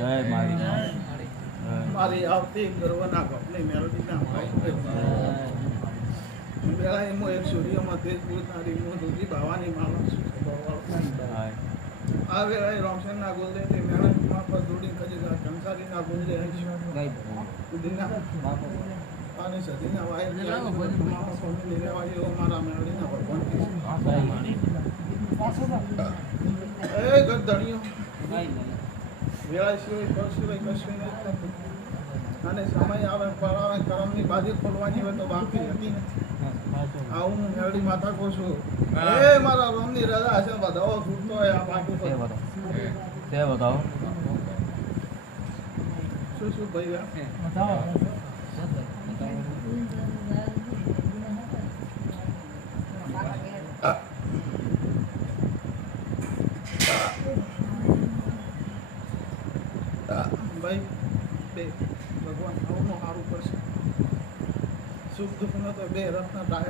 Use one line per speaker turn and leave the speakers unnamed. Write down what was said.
જય મારી
મારી આવતી ગર્વના ગપની મેલોડીના ભાઈ એમાં એક સૂર્યમાં તેજ પૂરનારી હું દૂધી બાવાની માળા છું. આ વેળાએ રોમશનના ગોદરે તે મેળામાં પર દોડી કજી કંસારીના ગોદરે દુધીના અને સદીના લેવાય મારા મેળડીના ભગવાન એ ગધણીઓ. વેળા સિવાય સિવાય કશું નથી અને સમય આવે પરાવે કરમની બાજી ખોલવાની હોય તો બાકી હતી આવું હું મેળડી માથા કહું છું એ મારા રોમની રજા હશે બધાઓ છૂટતો હોય આ પાટું
તે. બતાવો. તે બતાવો.
શું શું ભાઈ ભાઈ બે ભગવાન આવનું સારું કરશે સુખ દુઃખનો તો બે રથના ડાયર